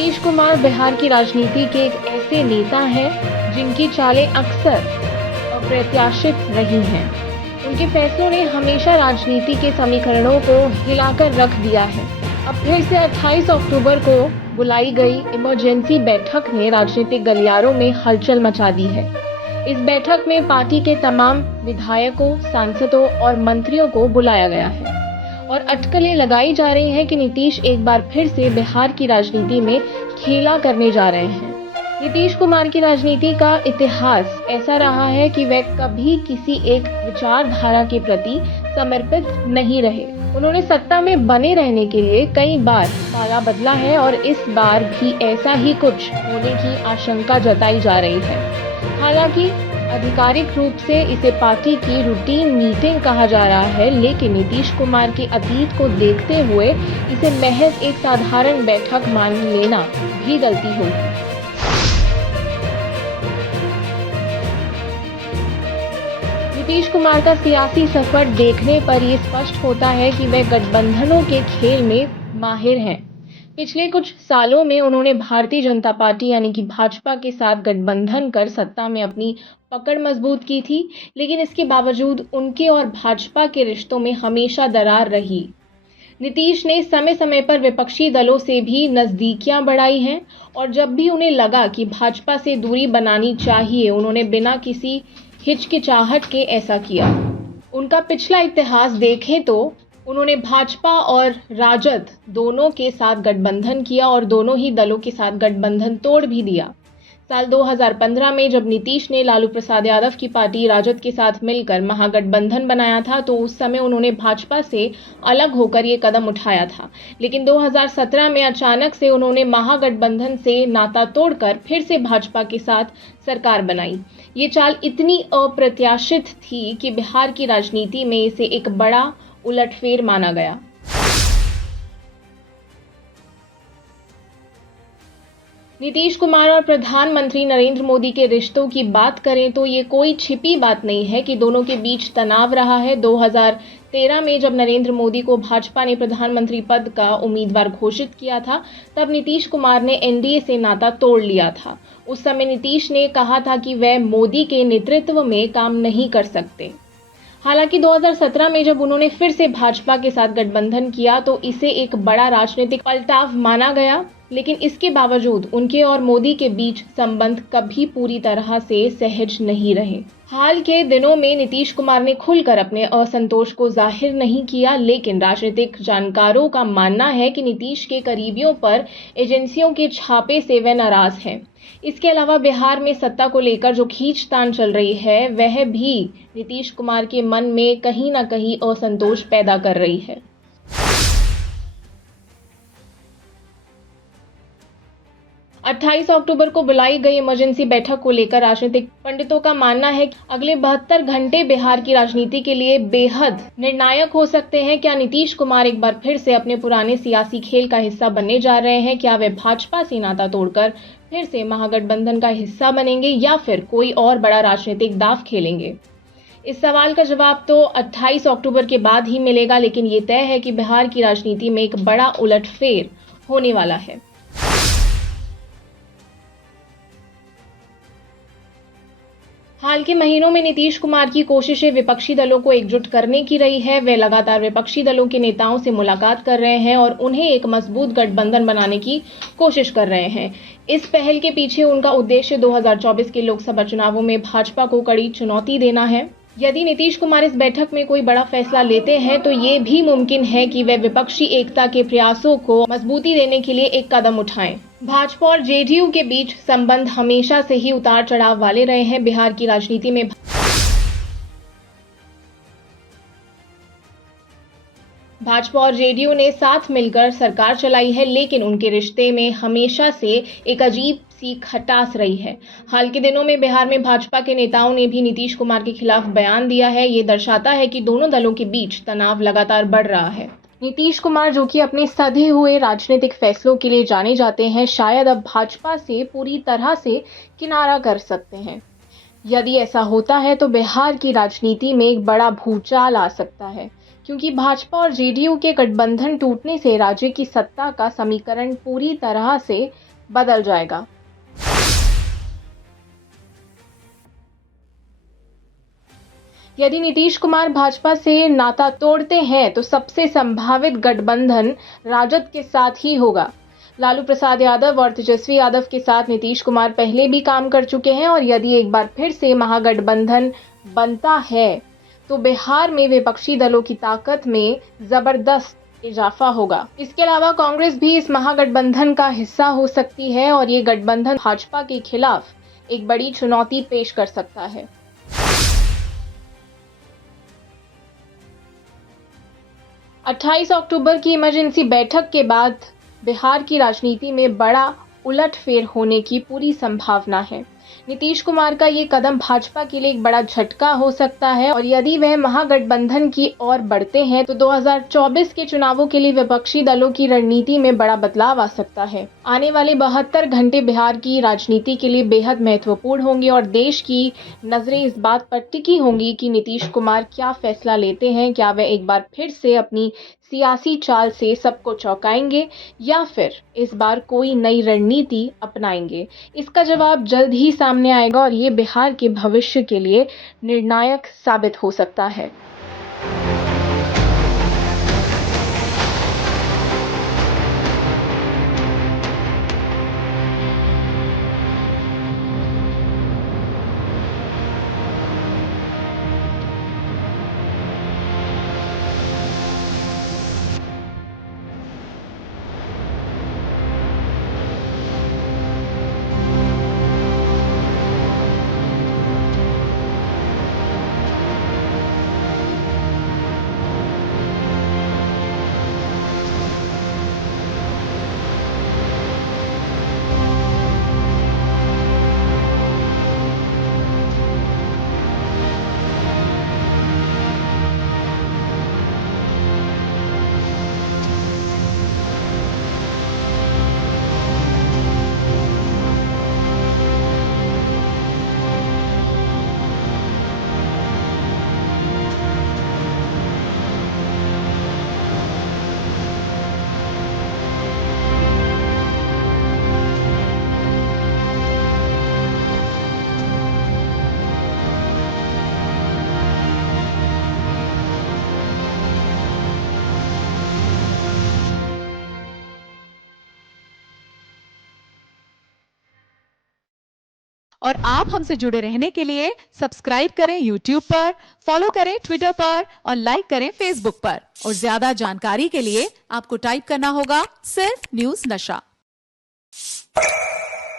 नीतीश कुमार बिहार की राजनीति के एक ऐसे नेता हैं जिनकी चालें अक्सर अप्रत्याशित रही हैं। उनके फैसलों ने हमेशा राजनीति के समीकरणों को हिलाकर रख दिया है। अब फिर से 28 अक्टूबर को बुलाई गई इमरजेंसी बैठक ने राजनीतिक गलियारों में हलचल मचा दी है। इस बैठक में पार्टी के तमाम विधायकों, सांसदों और मंत्रियों को बुलाया गया है और अटकलें लगाई जा रही हैं कि नीतीश एक बार फिर से बिहार की राजनीति में खेला करने जा रहे हैं। नीतीश कुमार की राजनीति का इतिहास ऐसा रहा है कि वे कभी किसी एक विचारधारा के प्रति समर्पित नहीं रहे। उन्होंने सत्ता में बने रहने के लिए कई बार पाला बदला है और इस बार भी ऐसा ही कुछ होने की आशंका जताई जा रही है। हालांकि आधिकारिक रूप से इसे पार्टी की रूटीन मीटिंग कहा जा रहा है, लेकिन नीतीश कुमार के अतीत को देखते हुए इसे महज एक साधारण बैठक मान लेना भी गलती होगी। नीतीश कुमार का सियासी सफर देखने पर ये स्पष्ट होता है कि वे गठबंधनों के खेल में माहिर हैं। पिछले कुछ सालों में उन्होंने भारतीय जनता पार्टी यानी कि भाजपा के साथ गठबंधन कर सत्ता में अपनी पकड़ मजबूत की थी, लेकिन इसके बावजूद उनके और भाजपा के रिश्तों में हमेशा दरार रही। नीतीश ने समय समय पर विपक्षी दलों से भी नजदीकियां बढ़ाई हैं और जब भी उन्हें लगा कि भाजपा से दूरी बनानी चाहिए, उन्होंने बिना किसी हिचकिचाहट के ऐसा किया। उनका पिछला इतिहास देखें तो उन्होंने भाजपा और राजद दोनों के साथ गठबंधन किया और दोनों ही दलों के साथ गठबंधन तोड़ भी दिया। साल 2015 में जब नीतीश ने लालू प्रसाद यादव की पार्टी राजद के साथ मिलकर महागठबंधन बनाया था, तो उस समय उन्होंने भाजपा से अलग होकर ये कदम उठाया था। लेकिन 2017 में अचानक से उन्होंने महागठबंधन से नाता तोड़कर फिर से भाजपा के साथ सरकार बनाई। ये चाल इतनी अप्रत्याशित थी कि बिहार की राजनीति में इसे एक बड़ा उलटफेर माना गया। नीतीश कुमार और प्रधानमंत्री नरेंद्र मोदी के रिश्तों की बात करें तो ये कोई छिपी बात नहीं है कि दोनों के बीच तनाव रहा है। 2013 में जब नरेंद्र मोदी को भाजपा ने प्रधानमंत्री पद का उम्मीदवार घोषित किया था, तब नीतीश कुमार ने एनडीए से नाता तोड़ लिया था। उस समय नीतीश ने कहा था कि वह मोदी के नेतृत्व में काम नहीं कर सकते। हालांकि 2017 में जब उन्होंने फिर से भाजपा के साथ गठबंधन किया तो इसे एक बड़ा राजनीतिक पलटाव माना गया, लेकिन इसके बावजूद उनके और मोदी के बीच संबंध कभी पूरी तरह से सहज नहीं रहे। हाल के दिनों में नीतीश कुमार ने खुलकर अपने असंतोष को जाहिर नहीं किया, लेकिन राजनीतिक जानकारों का मानना है कि नीतीश के करीबियों पर एजेंसियों के छापे से वे नाराज हैं। इसके अलावा बिहार में सत्ता को लेकर जो खींचतान चल रही है, वह भी नीतीश कुमार के मन में कहीं ना कहीं असंतोष पैदा कर रही है। अट्ठाईस अक्टूबर को बुलाई गई इमरजेंसी बैठक को लेकर राजनीतिक पंडितों का मानना है कि अगले 72 घंटे बिहार की राजनीति के लिए बेहद निर्णायक हो सकते हैं। क्या नीतीश कुमार एक बार फिर से अपने पुराने सियासी खेल का हिस्सा बनने जा रहे हैं? क्या वे भाजपा से नाता तोड़कर फिर से महागठबंधन का हिस्सा बनेंगे या फिर कोई और बड़ा राजनीतिक दांव खेलेंगे? इस सवाल का जवाब तो 28 अक्टूबर के बाद ही मिलेगा, लेकिन ये तय है कि बिहार की राजनीति में एक बड़ा उलटफेर होने वाला है। हाल के महीनों में नीतीश कुमार की कोशिशें विपक्षी दलों को एकजुट करने की रही है। वे लगातार विपक्षी दलों के नेताओं से मुलाकात कर रहे हैं और उन्हें एक मजबूत गठबंधन बनाने की कोशिश कर रहे हैं। इस पहल के पीछे उनका उद्देश्य 2024 के लोकसभा चुनावों में भाजपा को कड़ी चुनौती देना है। यदि नीतीश कुमार इस बैठक में कोई बड़ा फैसला लेते हैं तो ये भी मुमकिन है कि वे विपक्षी एकता के प्रयासों को मजबूती देने के लिए एक कदम उठाएं। भाजपा और जेडीयू के बीच संबंध हमेशा से ही उतार चढ़ाव वाले रहे हैं। बिहार की राजनीति में भाजपा और जेडीयू ने साथ मिलकर सरकार चलाई है, लेकिन उनके रिश्ते में हमेशा से एक अजीब सी खटास रही है। हाल के दिनों में बिहार में भाजपा के नेताओं ने भी नीतीश कुमार के खिलाफ बयान दिया है। ये दर्शाता है कि दोनों दलों के बीच तनाव लगातार बढ़ रहा है। नीतीश कुमार, जो कि अपने सधे हुए राजनीतिक फैसलों के लिए जाने जाते हैं, शायद अब भाजपा से पूरी तरह से किनारा कर सकते हैं। यदि ऐसा होता है तो बिहार की राजनीति में एक बड़ा भूचाल आ सकता है, क्योंकि भाजपा और जेडीयू के गठबंधन टूटने से राज्य की सत्ता का समीकरण पूरी तरह से बदल जाएगा। यदि नीतीश कुमार भाजपा से नाता तोड़ते हैं तो सबसे संभावित गठबंधन राजद के साथ ही होगा। लालू प्रसाद यादव और तेजस्वी यादव के साथ नीतीश कुमार पहले भी काम कर चुके हैं और यदि एक बार फिर से महागठबंधन बनता है तो बिहार में विपक्षी दलों की ताकत में जबरदस्त इजाफा होगा। इसके अलावा कांग्रेस भी इस महागठबंधन का हिस्सा हो सकती है और ये गठबंधन भाजपा के खिलाफ एक बड़ी चुनौती पेश कर सकता है। 28 अक्टूबर की इमरजेंसी बैठक के बाद बिहार की राजनीति में बड़ा उलटफेर होने की पूरी संभावना है। नीतीश कुमार का ये कदम भाजपा के लिए एक बड़ा झटका हो सकता है और यदि वह महागठबंधन की ओर बढ़ते हैं तो 2024 के चुनावों के लिए विपक्षी दलों की रणनीति में बड़ा बदलाव आ सकता है। आने वाले 72 घंटे बिहार की राजनीति के लिए बेहद महत्वपूर्ण होंगे और देश की नजरें इस बात पर टिकी होंगी कि नीतीश कुमार क्या फैसला लेते हैं। क्या वह एक बार फिर से अपनी सियासी चाल से सबको चौंकाएंगे या फिर इस बार कोई नई रणनीति अपनाएंगे। इसका जवाब जल्द ही सामने आएगा और ये बिहार के भविष्य के लिए निर्णायक साबित हो सकता है। और आप हमसे जुड़े रहने के लिए सब्सक्राइब करें YouTube पर, फॉलो करें Twitter पर और लाइक करें Facebook पर। और ज्यादा जानकारी के लिए आपको टाइप करना होगा सिर्फ न्यूज़ नशा।